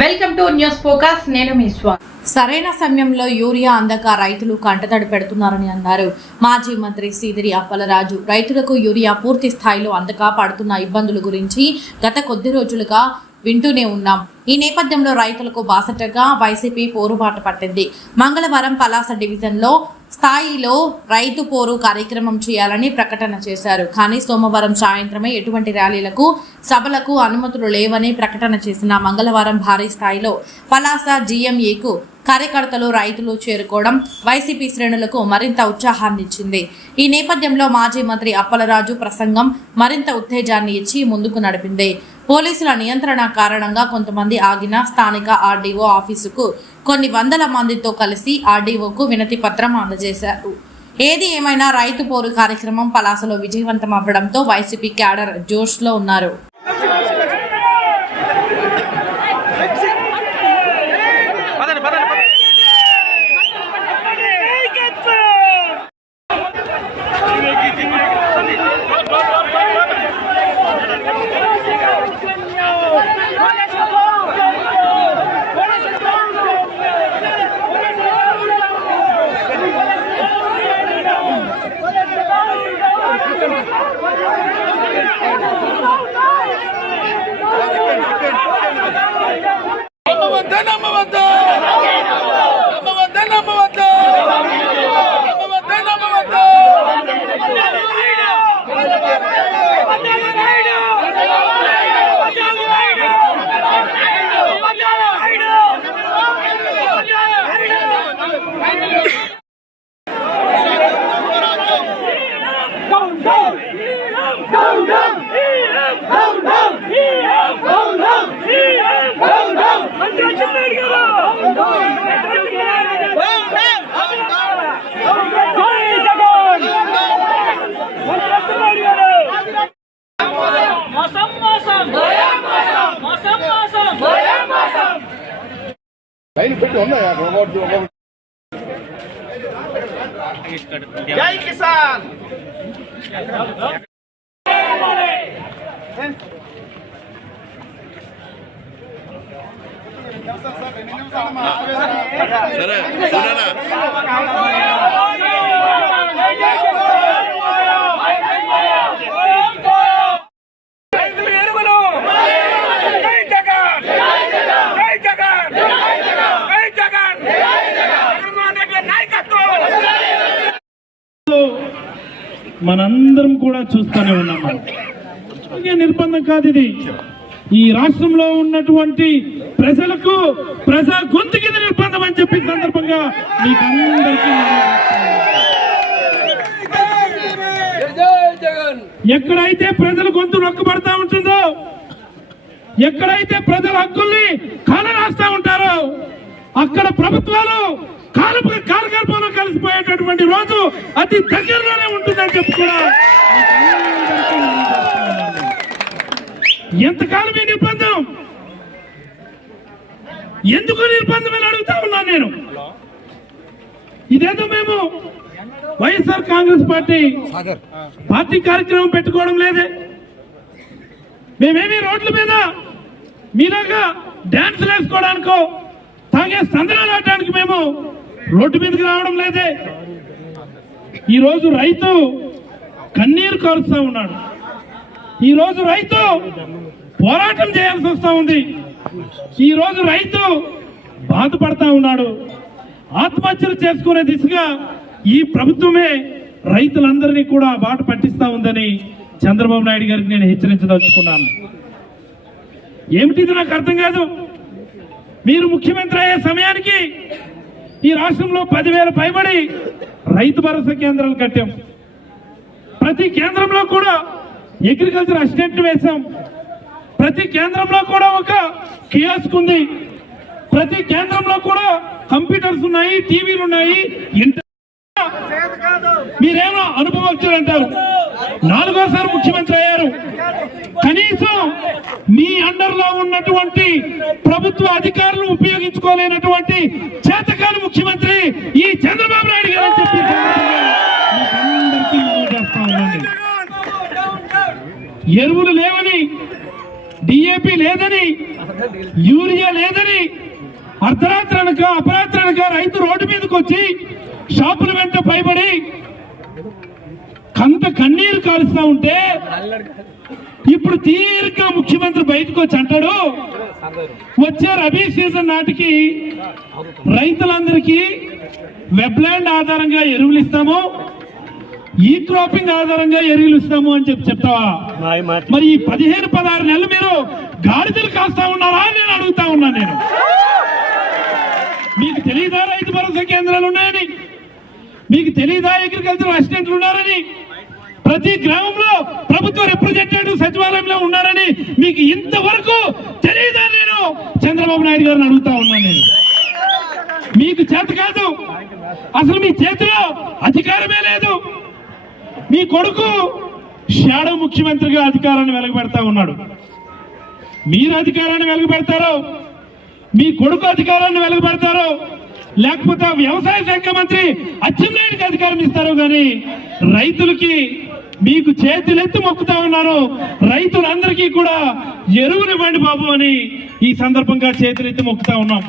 Welcome to news focus. నేను మీ స్వామి. సరైన సమయంలో యూరియా అందక రైతులు కంటతడి పెడుతున్నారని అన్నారు మాజీ మంత్రి సీదిరి అప్పలరాజు. రైతులకు యూరియా పూర్తి స్థాయిలో అందక పడుతున్న ఇబ్బందుల గురించి గత కొద్ది రోజులుగా వింటూనే ఉన్నాం. ఈ నేపథ్యంలో రైతులకు బాసటగా వైసీపీ పోరుబాట పట్టింది. మంగళవారం పలాస డివిజన్లో స్థాయిలో రైతు పోరు కార్యక్రమం చేయాలని ప్రకటన చేశారు. కానీ సోమవారం సాయంత్రమే ఎటువంటి ర్యాలీలకు సభలకు అనుమతులు లేవని ప్రకటన చేసిన మంగళవారం భారీ స్థాయిలో పలాస జీఎంఏకు కార్యకర్తలు రైతులు చేరుకోవడం వైసీపీ శ్రేణులకు మరింత ఉత్సాహాన్నిచ్చింది. ఈ నేపథ్యంలో మాజీ మంత్రి అప్పలరాజు ప్రసంగం మరింత ఉత్తేజాన్ని ఇచ్చి ముందుకు నడిపింది. పోలీసుల నియంత్రణ కారణంగా కొంతమంది ఆగిన స్థానిక ఆర్డీఓ ఆఫీసుకు కొన్ని వందల మందితో కలిసి ఆర్డీఓకు వినతి పత్రం అందజేశారు. ఏది ఏమైనా రైతు పోరు కార్యక్రమం పలాసలో విజయవంతం అవ్వడంతో వైసీపీ క్యాడర్ జోష్లో ఉన్నారు. జై కిసాన్. మనందరం కూడా చూస్తూనే ఉన్నాం. నిర్బంధం కాదు ఇది. ఈ రాష్ట్రంలో ఉన్నటువంటి ప్రజలకు ప్రజా గొంతుకి నిర్బంధం అని చెప్పి సందర్భంగా మీకు అందరికీ ఎక్కడైతే ప్రజల గొంతు నొక్కబడతా ఉంటుందో, ఎక్కడైతే ప్రజల హక్కుల్ని కాలరాస్తా ఉంటారో అక్కడ ప్రభుత్వాలు కాలగర్భంలో కలిసిపోయేటటువంటి రోజు అతి దగ్గరలోనే ఉంటుందని చెప్పి కూడా ఎంతకాలం ఈ నిర్బంధం, ఎందుకు నిర్బంధం అని అడుగుతా ఉన్నాను నేను. ఇదేదో మేము వైఎస్ఆర్ కాంగ్రెస్ పార్టీ కార్యక్రమం పెట్టుకోవడం లేదే. మేమేమి రోడ్ల మీద మీలాగా డాన్సులు వేసుకోవడానికో తాగే సందనాలు ఆడటానికి మేము రోడ్డు మీదకి రావడం లేదే. ఈరోజు రైతు కన్నీరు కారుస్తూ ఉన్నాడు. ఈరోజు రైతు పోరాటం చేయాల్సి వస్తూ ఉంది. ఈరోజు రైతు బాధపడతా ఉన్నాడు. ఆత్మహత్యలు చేసుకునే దిశగా ఈ ప్రభుత్వమే రైతులందరినీ కూడా బాట పట్టిస్తా ఉందని చంద్రబాబు నాయుడు గారికి నేను హెచ్చరించదలుచుకున్నాను. ఏమిటిది నాకు అర్థం కాదు. మీరు ముఖ్యమంత్రి అయ్యే సమయానికి ఈ రాష్ట్రంలో 10,000 పైబడి రైతు భరోసా కేంద్రాలు కట్టాం. ప్రతి కేంద్రంలో కూడా అగ్రికల్చర్ అసిస్టెంట్ వేశాం. ప్రతి కేంద్రంలో కూడా ఒక కియాస్క్ ఉంది. ప్రతి కేంద్రంలో కూడా కంప్యూటర్స్ ఉన్నాయి, టీవీలు ఉన్నాయి. మీరేమో అనుభవస్తులు అంటారు. 4వ ముఖ్యమంత్రి అయ్యారు. కనీసం మీ అండర్లో ఉన్నటువంటి ప్రభుత్వ అధికారులు ఉపయోగించుకోలేనటువంటి చేతకాని ముఖ్యమంత్రి ఈ చంద్రబాబు నాయుడు గారు అని చెప్పి అందరికీ మనం చేస్తా ఉండండి. ఎరువులు లేవని, డిఏపి లేదని యూరియా లేదని అర్ధరాత్రి అనక అపరాత్రి అనక రైతు రోడ్డు మీదకి వచ్చి షాపుల వెంట పైబడి కంత కన్నీరు కాలుస్తా ఉంటే ఇప్పుడు తీరిక ముఖ్యమంత్రి బయటకు వచ్చి అంటాడు, వచ్చే రబీ సీజన్ నాటికి రైతులందరికీ వెబ్లాండ్ ఆధారంగా ఎరువులు ఇస్తాము, ఈ క్రాపింగ్ ఆధారంగా ఎరువులు ఇస్తాము అని చెప్తావా? మరి ఈ 15-16 నెలలు మీరు గాడిదలు కాస్తా ఉన్నారా అని నేను అడుగుతా ఉన్నా. నేను మీకు తెలీదా రైతు భరోసా కేంద్రాలు ఉన్నాయని? మీకు తెలీదా అగ్రికల్చర్ అసిస్టెంట్లు ఉన్నారని? ప్రతి గ్రామంలో ప్రభుత్వ రిప్రజెంటేటివ్ సచివాలయంలో ఉన్నారని మీకు ఇంతవరకు తెలీదా? నేను చంద్రబాబు నాయుడు గారిని అడుగుతా ఉన్నాను. నేను మీకు చేత కాదు, అసలు మీ చేతిలో అధికారమే లేదు. మీ కొడుకు షాడో ముఖ్యమంత్రిగా అధికారాన్ని వెలగబెడతా ఉన్నాడు. మీరు అధికారాన్ని వెలగబెడతారో, మీ కొడుకు అధికారాన్ని వెలగబెడతారో, లేకపోతే వ్యవసాయ శాఖ మంత్రి అచ్చెన్నాయుడికి అధికారం ఇస్తారో కానీ రైతులకి మీకు చేతులెత్తి మొక్కుతా ఉన్నారు. రైతులందరికీ కూడా ఎరువులు ఇవ్వండి బాబు అని ఈ సందర్భంగా చేతులెత్తి మొక్కుతా ఉన్నాం.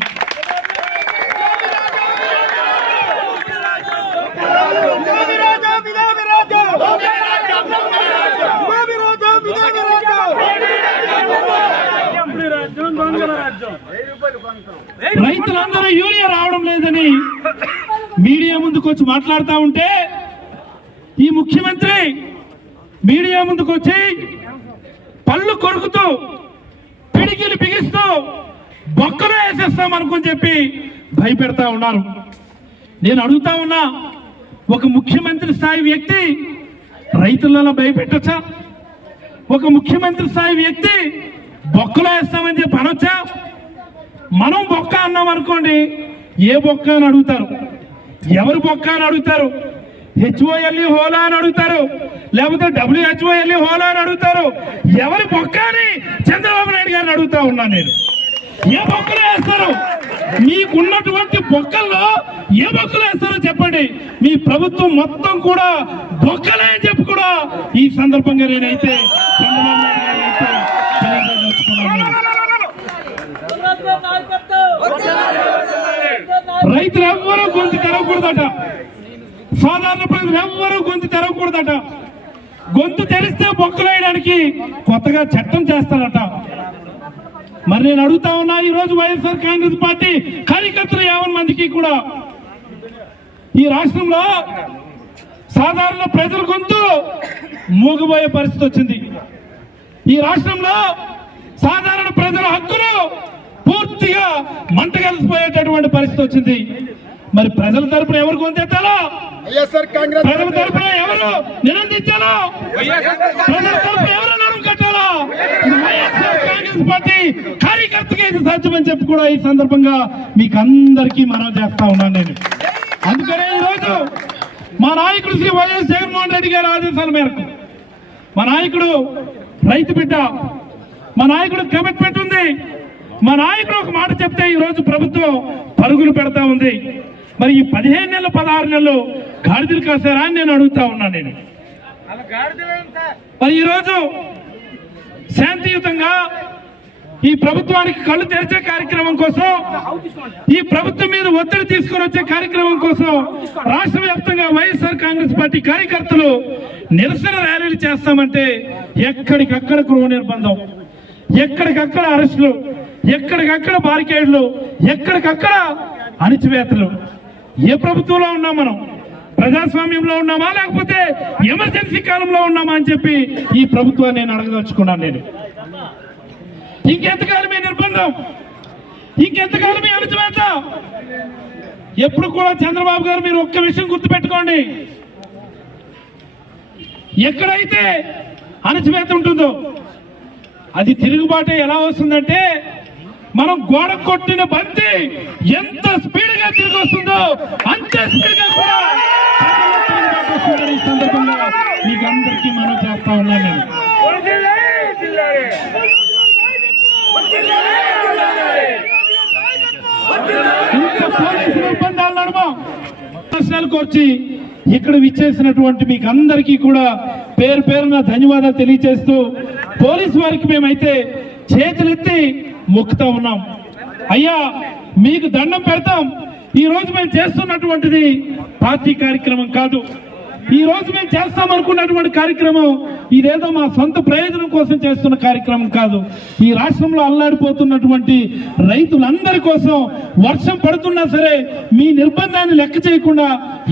రైతులందరూ యూరియా రావడం లేదని మీడియా ముందుకు వచ్చి మాట్లాడుతూ ఉంటే ఈ ముఖ్యమంత్రి మీడియా ముందుకు వచ్చి పళ్ళు కొరుకుతూ పిడికిలు బిగిస్తూ బొక్కలు వేసేస్తాం అనుకుని చెప్పి భయపెడతా ఉన్నారు. నేను అడుగుతా ఉన్నా, ఒక ముఖ్యమంత్రి స్థాయి వ్యక్తి రైతులలో భయపెట్టొచ్చా? ఒక ముఖ్యమంత్రి స్థాయి వ్యక్తి బొక్కలు వేస్తామని చెప్పి అనొచ్చా? మనం బొక్క అన్నాం అనుకోండి, ఏ బొక్క అని అడుగుతారు, ఎవరు బొక్క అని అడుగుతారు, హెచ్ఓఎల్ఈ హోలా అని అడుగుతారు, లేకపోతే డబ్ల్యూహెచ్ఓఎల్ఈ హోలా అని అడుగుతారు. ఎవరి బొక్క అని చంద్రబాబు నాయుడు గారిని అడుగుతా ఉన్నాను నేను. ఏ బొక్కలు వేస్తారు? మీకున్నటువంటి బొక్కల్లో ఏ బొక్కలు వేస్తారో చెప్పండి. మీ ప్రభుత్వం మొత్తం కూడా బొక్కలే అని చెప్పి కూడా ఈ సందర్భంగా నేనైతే చంద్రబాబు నాయుడు గారిని అయితే తెలియజేసుకున్నాను. రైతులు ఎవ్వరూ గొంతు తెరవకూడదట, సాధారణ ప్రజలు ఎవ్వరూ గొంతు తెరవకూడదట. గొంతు తెరిస్తే బొక్కలు వేయడానికి కొత్తగా చట్టం చేస్తారట. మరి నేను అడుగుతా ఉన్నా, ఈ రోజు వైఎస్ఆర్ కాంగ్రెస్ పార్టీ కార్యకర్తలు 50 మందికి కూడా ఈ రాష్ట్రంలో సాధారణ ప్రజల గొంతు మూగబోయే పరిస్థితి వచ్చింది. ఈ రాష్ట్రంలో సాధారణ ప్రజల హక్కులు పూర్తిగా మంట కలిసిపోయేటటువంటి పరిస్థితి వచ్చింది. మరి ప్రజల తరపున ఎవరు గొంతెత్తాలో, ప్రజల తరపున ఎవరు నినందించాలో, ప్రజల తరపున ఎవరు నడుము కట్టాలో, వైఎస్ఆర్ కాంగ్రెస్ పార్టీ కార్యకర్తగా ఇది సాధ్యమని చెప్పి కూడా ఈ సందర్భంగా మీకు అందరికీ మనం చేస్తా ఉన్నాను నేను. అందుకనే ఈరోజు మా నాయకుడు శ్రీ వైఎస్ జగన్మోహన్ రెడ్డి గారి ఆదేశాల మేరకు, మా నాయకుడు రైతు బిడ్డ, మా నాయకుడు కమిట్మెంట్ ఉంది, మా నాయకుడు ఒక మాట చెప్తే ఈరోజు ప్రభుత్వం పరుగులు పెడతా ఉంది. మరి ఈ 15 నెలలు 16 నెలలు గాడిదలు కాసారా అని నేను అడుగుతా ఉన్నాను నేను. మరి ఈరోజు శాంతియుతంగా ఈ ప్రభుత్వానికి కళ్ళు తెరిచే కార్యక్రమం కోసం, ఈ ప్రభుత్వం మీద ఒత్తిడి తీసుకొని వచ్చే కార్యక్రమం కోసం రాష్ట్ర వ్యాప్తంగా వైఎస్ఆర్ కాంగ్రెస్ పార్టీ కార్యకర్తలు నిరసన ర్యాలీలు చేస్తామంటే ఎక్కడికక్కడ గృహ నిర్బంధం, ఎక్కడికక్కడ అరెస్టులు, ఎక్కడికక్కడ బారికేడ్లు, ఎక్కడికక్కడ అణిచివేతలు. ఏ ప్రభుత్వంలో ఉన్నాం మనం? ప్రజాస్వామ్యంలో ఉన్నామా లేకపోతే ఎమర్జెన్సీ కాలంలో ఉన్నామా అని చెప్పి ఈ ప్రభుత్వాన్ని నేను అడగదలుచుకున్నాను నేను. ఇంకెంతకాలం ఈ నిర్బంధం, ఇంకెంతకాలం ఈ అణిచివేత? ఎప్పుడు కూడా చంద్రబాబు గారు మీరు ఒక్క విషయం గుర్తుపెట్టుకోండి, ఎక్కడైతే అణచివేత ఉంటుందో అది తిరుగుబాటు ఎలా వస్తుందంటే, మనం గోడ కొట్టిన బంతి ఎంత స్పీడ్ గా తిరిగి వస్తుందో అంతే స్పీడ్ గా కూడా ఈ సందర్భంగా మీకు అందరికీ మనం చేస్తా ఉన్నాను నేను. ఇంత పోలీసు నిర్బంధాల నడుమ రాష్ట్రాలకు వచ్చి ఇక్కడ విచ్చేసినటువంటి మీకు అందరికీ కూడా పేరు పేరున ధన్యవాదాలు తెలియజేస్తూ, పోలీసు వారికి మేమైతే చేతులెత్తి మొక్కుతా ఉన్నాం. అయ్యా మీకు దండం పెడతాం. ఈ రోజు మేము చేస్తున్నటువంటిది పార్టీ కార్యక్రమం కాదు. ఈ రోజు మేము చేస్తాం అనుకున్నటువంటి కార్యక్రమం ఇదేదో మా సొంత ప్రయోజనం కోసం చేస్తున్న కార్యక్రమం కాదు. ఈ రాష్ట్రంలో అల్లాడిపోతున్నటువంటి రైతులందరి కోసం వర్షం పడుతున్నా సరే మీ నిర్బంధాన్ని లెక్క చేయకుండా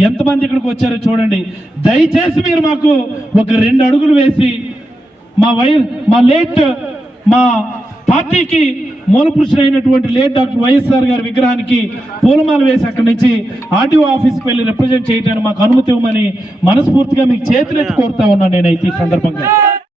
ఎంతమంది ఇక్కడికి వచ్చారో చూడండి. దయచేసి మీరు మాకు ఒక 2 అడుగులు వేసి మా పార్టీకి మూల పురుషుడైనటువంటి లేట్ డాక్టర్ వైఎస్ఆర్ గారి విగ్రహానికి పూలమాల వేసి అక్కడి నుంచి ఆర్టీఓ ఆఫీస్కి వెళ్ళి రిప్రజెంట్ చేయడానికి మాకు అనుమతి ఇవ్వమని మనస్ఫూర్తిగా మీకు చేతులెత్తి కోరుతా ఉన్నాను నేనైతే ఈ సందర్భంగా.